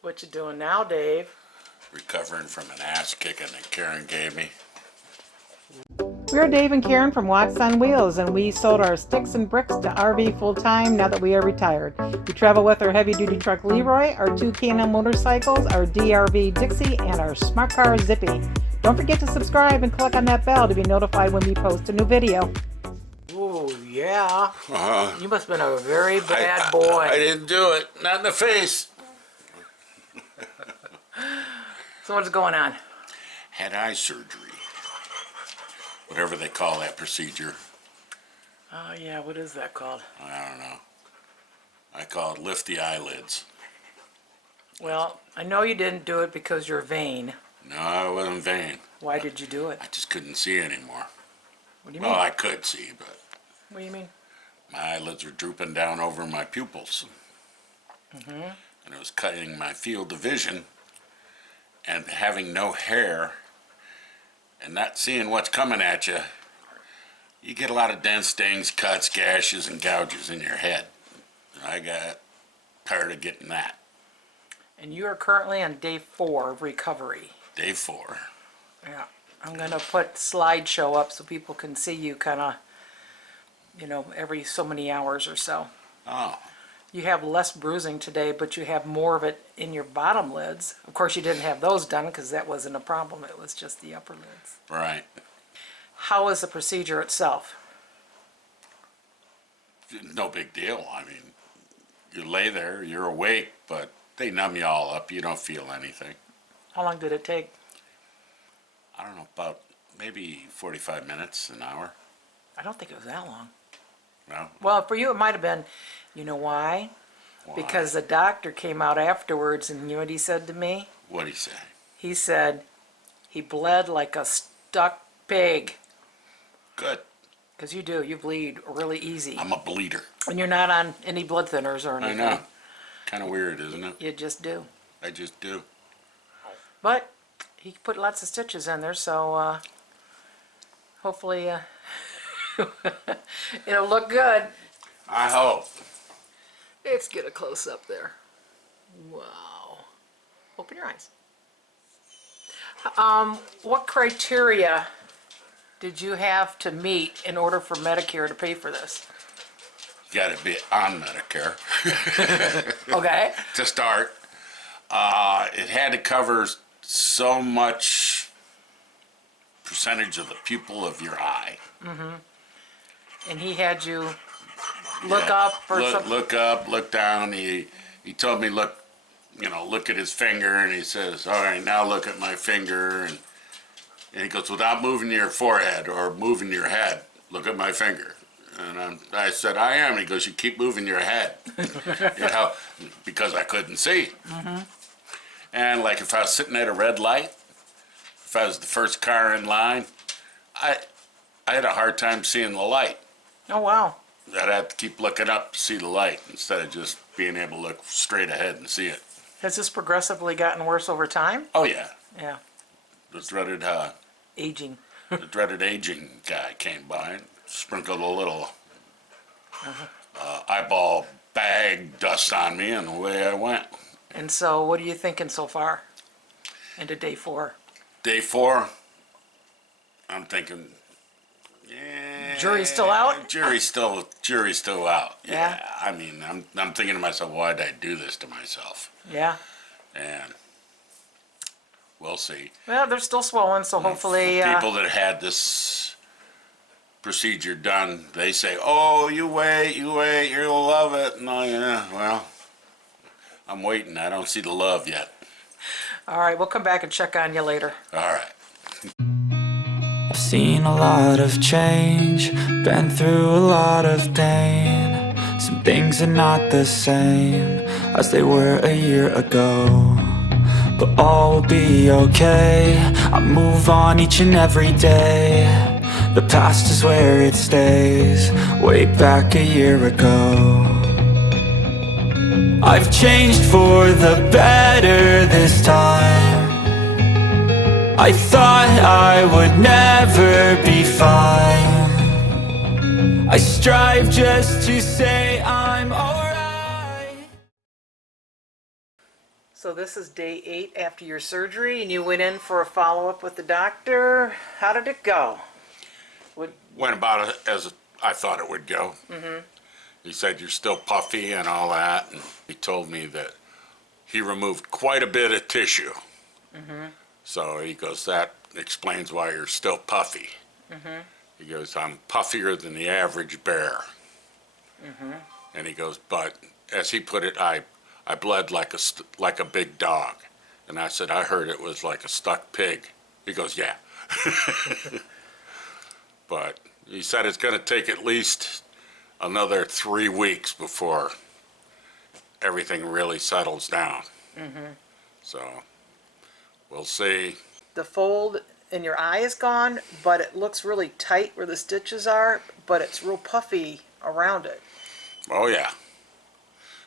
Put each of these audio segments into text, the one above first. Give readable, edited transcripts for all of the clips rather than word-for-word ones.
What you doing now, Dave? Recovering from an ass kicking that Karen gave me. We're Dave and Karen from Watts on Wheels, and we sold our sticks and bricks to RV full-time now that we are retired. We travel with our heavy-duty truck Leroy, our two K&M motorcycles, our DRV Dixie, and our smart car Zippy. Don't forget to subscribe and click on that bell to be notified when we post a new video. Oh, yeah. You must have been a very bad boy. I didn't do it. Not in the face. So what's going on? Had eye surgery. Whatever they call that procedure. Oh, yeah. What is that called? I don't know. I call it lift the eyelids. Well, I know you didn't do it because you're vain. No, I wasn't vain. Why did you do it? I just couldn't see anymore. What do you mean? Well, I could see, but What do you mean? my eyelids were drooping down over my pupils. And it was cutting my field of vision. And having no hair and not seeing what's coming at you, you get a lot of dents, stings, cuts, gashes, and gouges in your head. And I got tired of getting that. And you are currently on day 4 of recovery. Day 4. Yeah. I'm going to put slideshow up so people can see you kind of, every so many hours or so. Oh. You have less bruising today, but you have more of it in your bottom lids. Of course, you didn't have those done because that wasn't a problem. It was just the upper lids. Right. How is the procedure itself? No big deal. I mean, you lay there, you're awake, but they numb you all up. You don't feel anything. How long did it take? I don't know, about maybe 45 minutes, an hour. I don't think it was that long. No? Well, for you, it might have been. You know why? Why? Because the doctor came out afterwards, and you know what he said to me? What'd he say? He said he bled like a stuck pig. Good. Because you do. You bleed really easy. I'm a bleeder. And you're not on any blood thinners or I anything. know. Kind of weird, isn't it? You just do. I just do. But he put lots of stitches in there, so hopefully it'll look good. I hope. Let's get a close-up there. Wow. Open your eyes. What criteria did you have to meet in order for Medicare to pay for this? You got to be on Medicare Okay. to start. It had to cover so much percentage of the pupil of your eye. And he had you look up or something? Look up, look down. He told me look at his finger, and he says, all right, now look at my finger. And he goes, without moving your forehead or moving your head, look at my finger. And I said, I am. And he goes, you keep moving your head. Because I couldn't see. And like if I was sitting at a red light, if I was the first car in line, I had a hard time seeing the light. Oh, wow. I'd have to keep looking up to see the light instead of just being able to look straight ahead and see it. Has this progressively gotten worse over time? Oh yeah, Yeah. the dreaded Aging. aging guy came by and sprinkled a little eyeball bag dust on me, and away I went. And so what are you thinking so far into day 4? Day 4, I'm thinking, yeah. Jury's still out? Jury's still out. Yeah? I mean, I'm thinking to myself, why did I do this to myself? Yeah. And we'll see. Well, they're still swollen, so hopefully... People that had this procedure done, they say, oh, you wait, you'll love it. And well, I'm waiting. I don't see the love yet. All right, we'll come back and check on you later. All right. I've seen a lot of change, been through a lot of pain. Some things are not the same as they were a year ago, but all will be okay. I move on each and every day. The past is where it stays, way back a year ago. I've changed for the better this time. I thought I would never be fine. I strive just to say I'm alright. So this is day 8 after your surgery, and you went in for a follow-up with the doctor. How did it go? Went about it as I thought it would go. He said, you're still puffy and all that, and he told me that he removed quite a bit of tissue. So he goes, that explains why you're still puffy. He goes, I'm puffier than the average bear. And he goes, but as he put it, I bled like a big dog. And I said, I heard it was like a stuck pig. He goes, yeah. But he said it's going to take at least another 3 weeks before everything really settles down. So we'll see. The fold in your eye is gone, but it looks really tight where the stitches are, but it's real puffy around it. Oh yeah.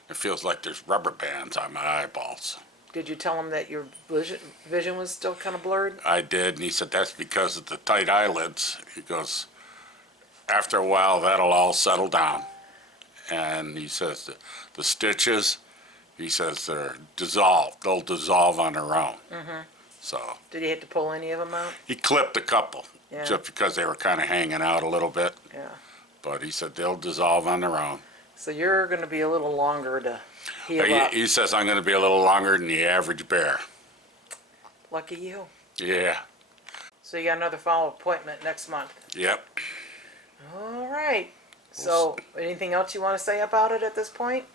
It feels like there's rubber bands on my eyeballs. Did you tell him that your vision was still kind of blurred? I did, and he said that's because of the tight eyelids. He goes, after a while that'll all settle down. And he says the stitches, he says they're dissolved. They'll dissolve on their own. So Did he have to pull any of them out? he clipped a couple, Yeah. just because they were kind of hanging out a little bit. Yeah. But he said they'll dissolve on their own. So you're going to be a little longer to heal up. He says I'm going to be a little longer than the average bear. Lucky you. Yeah. So you got another follow-up appointment next month. Yep. All right. So anything else you want to say about it at this point?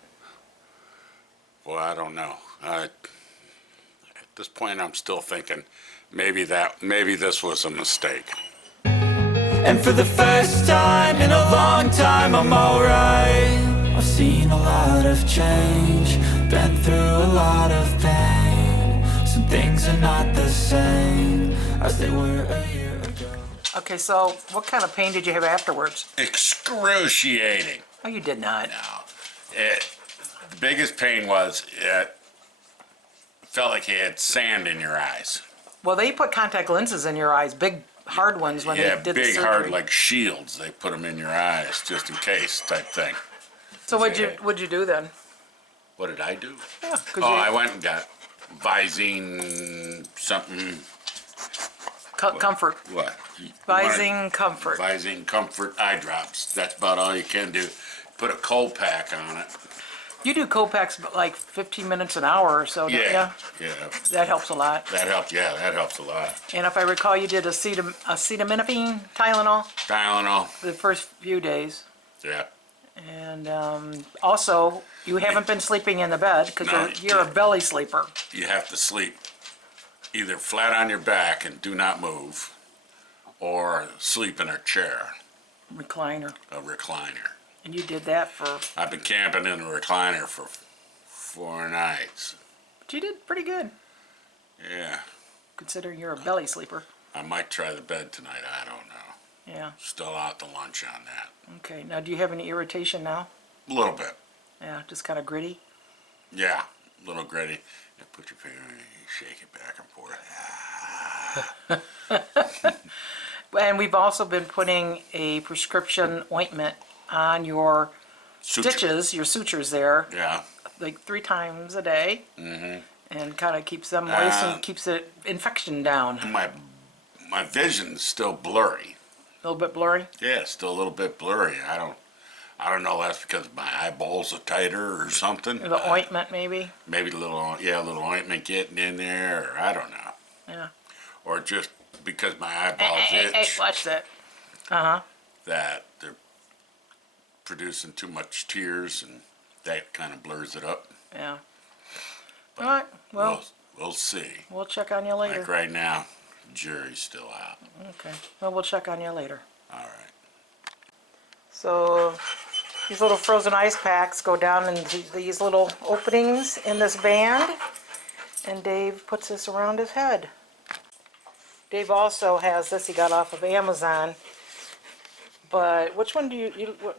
Well, I don't know. At this point, I'm still thinking maybe this was a mistake. And for the first time in a long time, I'm alright. I've seen a lot of change, been through a lot of pain. Some things are not the same as they were a year ago. Okay, so what kind of pain did you have afterwards? Excruciating. Oh, you did not. No. The biggest pain was it felt like you had sand in your eyes. Well, they put contact lenses in your eyes, big hard ones when Yeah, they did big, the surgery. hard, like shields. They put them in your eyes just in case type thing. So what'd you do then? What did I do? Yeah, 'cause Oh, you- I went and got Visine something. Comfort. What? Visine Comfort. Visine Comfort eye drops. That's about all you can do. Put a cold pack on it. You do Copacs like 15 minutes an hour or so, don't Yeah, you? yeah. That helps a lot. That helps. Yeah, that helps a lot. And if I recall, you did acetaminophen, Tylenol, Tylenol. the first few days. Yeah. And also, you haven't been sleeping in the bed because No, you're a belly sleeper. You have to sleep either flat on your back and do not move, or sleep in a chair, Recliner. a recliner. And you did that for, I've been camping in a recliner for 4 nights. but you did pretty good Yeah. considering you're a belly sleeper. I might try the bed tonight. I don't know. Yeah. Still out to lunch on that. Okay. Now, do you have any irritation now? A little bit. Yeah, just kind of gritty. Yeah, a little gritty. You put your finger in it, you shake it back and forth. And we've also been putting a prescription ointment on your stitches, your sutures there, Yeah. like 3 times a day. And kind of keeps them moist and keeps the infection down. My vision's still blurry. A little bit blurry. Yeah, it's still a little bit blurry. I don't know. That's because my eyeballs are tighter or something. The ointment, maybe. Maybe a little ointment getting in there, or I don't know. Yeah. Or just because my eyeballs Hey, itch, watch that. Uh-huh. that they're producing too much tears, and that kind of blurs it up. Yeah. All right. Well, We'll see. we'll check on you later. Like right now, jury's still out. Okay. Well, we'll check on you later. All right. So these little frozen ice packs go down in these little openings in this band, and Dave puts this around his head. Dave also has this he got off of Amazon, but which one do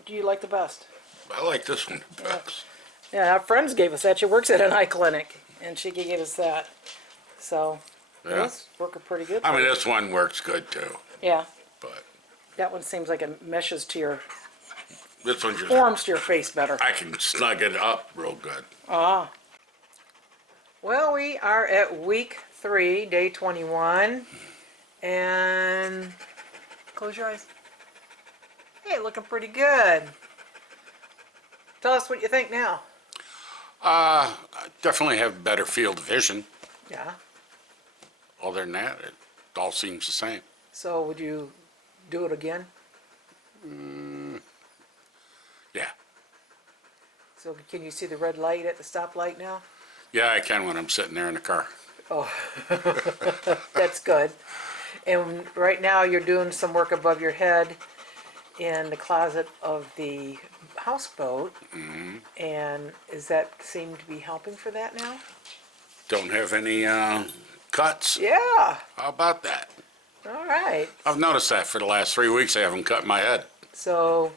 you like the best? I like this one best. Yeah, our friends gave us that. She works at an eye clinic, and she gave us that. So Yeah. it's working pretty good. I mean, this one works good too, Yeah, but that one seems like it meshes to your, this one just, forms to your face better. I can snug it up real good. Ah. Well, we are at week 3, day 21, and close your eyes. Hey, looking pretty good. Tell us what you think now. I definitely have better field of vision. Yeah. Other than that, it all seems the same. So would you do it again? Yeah. So can you see the red light at the stoplight now? Yeah, I can when I'm sitting there in the car. Oh, that's good. And right now you're doing some work above your head in the closet of the houseboat. And is that seem to be helping for that now? Don't have any cuts. Yeah. How about that? All right. I've noticed that for the last 3 weeks I haven't cut my head. So,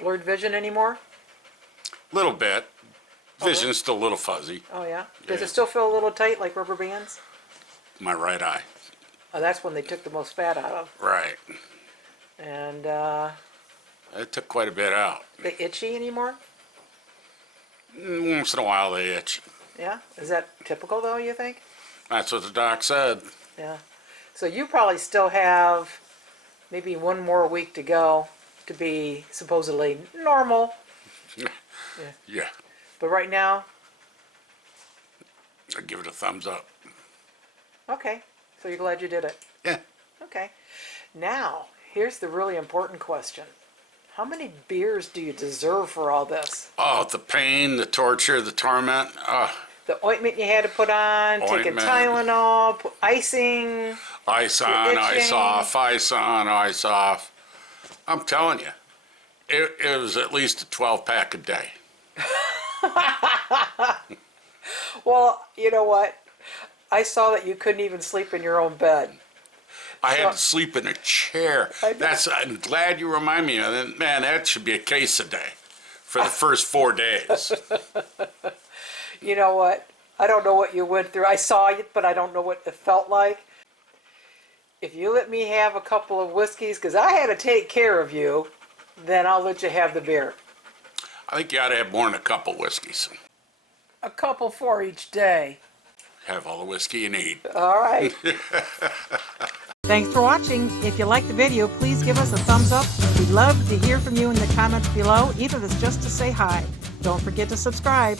blurred vision anymore? A little bit. Vision's still a little fuzzy. Oh yeah. Does Yeah. it still feel a little tight like rubber bands? My right eye. Oh, that's when they took the most fat out of. Right. And It took quite a bit out. they itchy anymore? Once in a while they itch. Yeah. Is that typical though, you think? That's what the doc said. Yeah. So you probably still have maybe one more week to go to be supposedly normal. Yeah. But right now, I give it a thumbs up. okay. So you're glad you did it. Yeah. Okay. Now, here's the really important question. How many beers do you deserve for all this? Oh, the pain, the torture, the torment. The ointment you had to put on, taking Ointment. Tylenol, icing. Ice on, ice itching. off, ice on, ice off. I'm telling you, it was at least a 12-pack a day. Well, you know what? I saw that you couldn't even sleep in your own bed. I had to sleep in a chair. I know. I'm glad you remind me of that. Man, that should be a case a day for the first 4 days. You know what? I don't know what you went through. I saw it, but I don't know what it felt like. If you let me have a couple of whiskeys, because I had to take care of you, then I'll let you have the beer. I think you ought to have more than a couple whiskeys. A couple for each day. Have all the whiskey you need. All right. Thanks for watching. If you liked the video, please give us a thumbs up. We'd love to hear from you in the comments below, even if it's just to say hi. Don't forget to subscribe.